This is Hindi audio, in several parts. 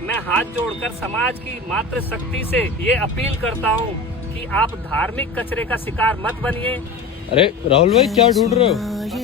मैं हाथ जोड़कर समाज की मात्र शक्ति से ये अपील करता हूँ कि आप धार्मिक कचरे का शिकार मत बनिए। अरे राहुल भाई क्या ढूंढ रहे हो?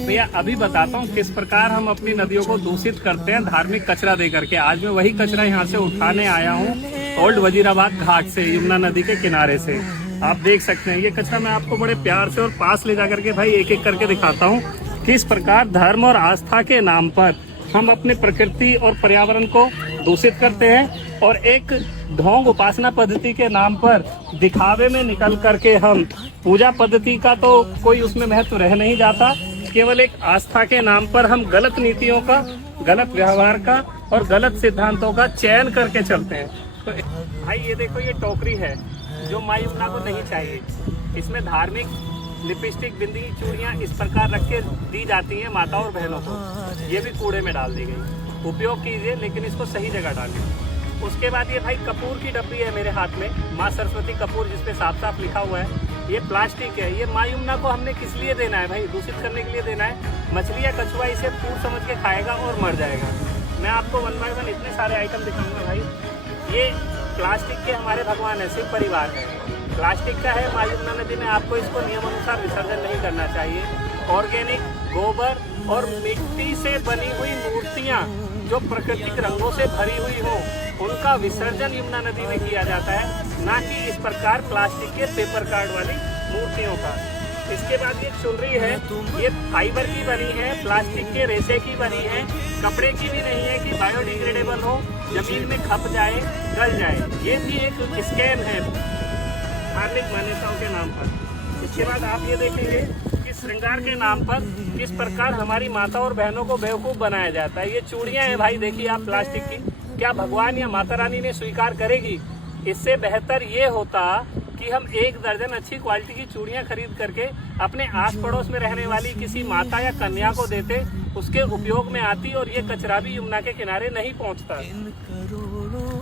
भैया अभी बताता हूँ किस प्रकार हम अपनी नदियों को दूषित करते हैं धार्मिक कचरा दे करके। आज मैं वही कचरा यहाँ से उठाने आया हूँ ओल्ड वजीराबाद घाट से, यमुना नदी के किनारे से। आप देख सकते हैं ये कचरा मैं आपको बड़े प्यार से और पास ले जाकर के भाई एक एक करके दिखाता हूँ किस प्रकार धर्म और आस्था के नाम पर हम अपने प्रकृति और पर्यावरण को दूषित करते हैं और एक ढोंग उपासना पद्धति के नाम पर दिखावे में निकल करके हम पूजा पद्धति का तो कोई उसमें महत्व रह नहीं जाता, केवल एक आस्था के नाम पर हम गलत नीतियों का, गलत व्यवहार का और गलत सिद्धांतों का चयन करके चलते हैं। तो भाई ये देखो ये टोकरी है जो माँ यमुना को नहीं चाहिए। इसमें धार्मिक लिपस्टिक, बिंदी, चूड़ियाँ इस प्रकार रख के दी जाती हैं माता और बहनों को। ये भी कूड़े में डाल दी गई। उपयोग कीजिए लेकिन इसको सही जगह डालिए। उसके बाद ये भाई कपूर की डब्बी है मेरे हाथ में, माँ सरस्वती कपूर जिसपे साफ साफ लिखा हुआ है। ये प्लास्टिक है। ये माँ यमुना को हमने किस लिए देना है भाई? दूषित करने के लिए देना है। मछली या कछुआ इसे फूड समझ के खाएगा और मर जाएगा। मैं आपको 1 बाय 1 इतने सारे आइटम दिखाऊंगा भाई। ये प्लास्टिक के हमारे भगवान है, शिव परिवार है। प्लास्टिक का है माँ यमुना नदी में, आपको इसको नियम अनुसार विसर्जन नहीं करना चाहिए। ऑर्गेनिक गोबर और मिट्टी से बनी हुई मूर्तियाँ जो प्राकृतिक रंगों से भरी हुई हो उनका विसर्जन यमुना नदी में किया जाता है, ना कि इस प्रकार प्लास्टिक के पेपर कार्ड वाली मूर्तियों का। इसके बाद ये चुनरी है, ये फाइबर की बनी है, प्लास्टिक के रेशे की बनी है, कपड़े की भी नहीं है कि बायोडिग्रेडेबल हो, जमीन में खप जाए, गल जाए। ये भी एक स्कैम है धार्मिक मान्यताओं के नाम पर। इसके बाद आप ये देखेंगे कि श्रृंगार के नाम पर किस प्रकार हमारी माता और बहनों को बेवकूफ बनाया जाता है। ये चूड़ियां हैं भाई, देखिए आप प्लास्टिक की, क्या भगवान या माता रानी ने स्वीकार करेगी? इससे बेहतर ये होता कि हम 1 दर्जन अच्छी क्वालिटी की चूड़ियां खरीद करके अपने आस पड़ोस में रहने वाली किसी माता या कन्या को देते, उसके उपयोग में आती और ये कचरा भी यमुना के किनारे नहीं पहुंचता।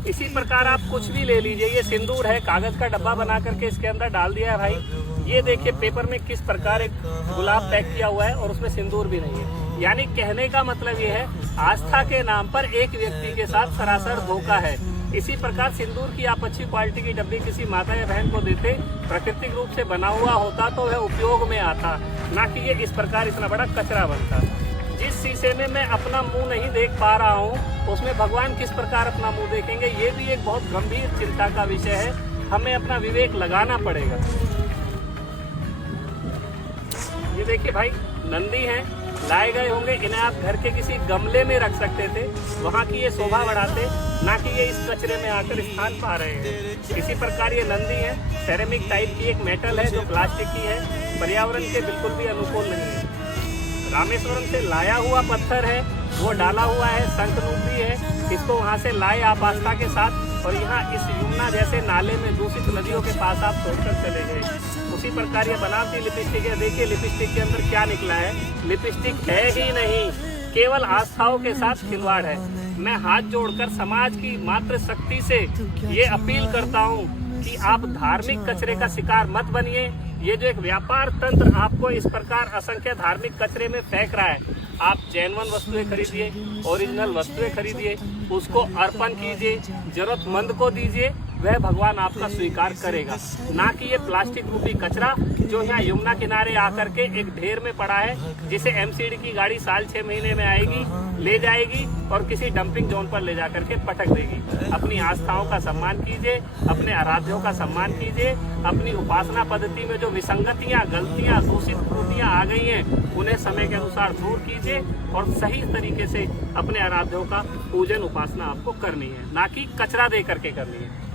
इसी प्रकार आप कुछ भी ले लीजिए, ये सिंदूर है, कागज का डब्बा बना करके इसके अंदर डाल दिया है भाई। ये देखिए पेपर में किस प्रकार एक गुलाब पैक किया हुआ है और उसमें सिंदूर भी नहीं है। यानी कहने का मतलब ये है आस्था के नाम पर एक व्यक्ति के साथ सरासर धोखा है। इसी प्रकार सिंदूर की आप अच्छी क्वालिटी की डब्बी किसी माता या बहन को देते, प्राकृतिक रूप से बना हुआ होता तो वह उपयोग में आता, ना कि ये इस प्रकार इतना बड़ा कचरा बनता। जिस शीशे में मैं अपना मुंह नहीं देख पा रहा हूँ उसमें भगवान किस प्रकार अपना मुंह देखेंगे, ये भी एक बहुत गंभीर चिंता का विषय है। हमें अपना विवेक लगाना पड़ेगा। ये देखिए भाई नंदी हैं, लाए गए होंगे, इन्हें आप घर के किसी गमले में रख सकते थे, वहाँ की ये शोभा बढ़ाते, ना कि ये इस कचरे में आकर स्थान पा रहे हैं। इसी प्रकार ये नंदी है, सेरेमिक टाइप की एक मेटल है जो प्लास्टिक की है, पर्यावरण के बिल्कुल भी अनुकूल नहीं है। रामेश्वरम से लाया हुआ पत्थर है, वो डाला हुआ है, शंखनूपुरी है, इसको वहाँ से लाए आप आस्था के साथ और यहाँ इस यमुना जैसे नाले में दूषित नदियों के पास आप छोड़कर चले गए। उसी प्रकार ये बनावटी लिपस्टिक है। देखिए लिपस्टिक के अंदर क्या निकला है, लिपस्टिक है ही नहीं, केवल आस्थाओं के साथ खिलवाड़ है। मैं हाथ जोड़कर समाज की मात्र शक्ति से ये अपील करता हूँ कि आप धार्मिक कचरे का शिकार मत बनिए। ये जो एक व्यापार तंत्र आपको इस प्रकार असंख्य धार्मिक कचरे में फेंक रहा है, आप जेन्युइन वस्तुएं खरीदिए, ओरिजिनल वस्तुएं खरीदिए, उसको अर्पण कीजिए, जरूरतमंद को दीजिए, वह भगवान आपका स्वीकार करेगा, ना कि ये प्लास्टिक रूपी कचरा जो यहाँ यमुना किनारे आकर के एक ढेर में पड़ा है, जिसे एमसीडी की गाड़ी साल 6 महीने में आएगी, ले जाएगी और किसी डंपिंग जोन पर ले जाकर के पटक देगी। अपनी आस्थाओं का सम्मान कीजिए, अपने आराध्यों का सम्मान कीजिए, अपनी उपासना पद्धति में जो विसंगतियाँ, गलतियाँ, दूषित त्रुटियाँ आ गई हैं उन्हें समय के अनुसार दूर कीजिए और सही तरीके से अपने आराध्यों का पूजन उपासना आपको करनी है, ना कि कचरा दे करके करनी है।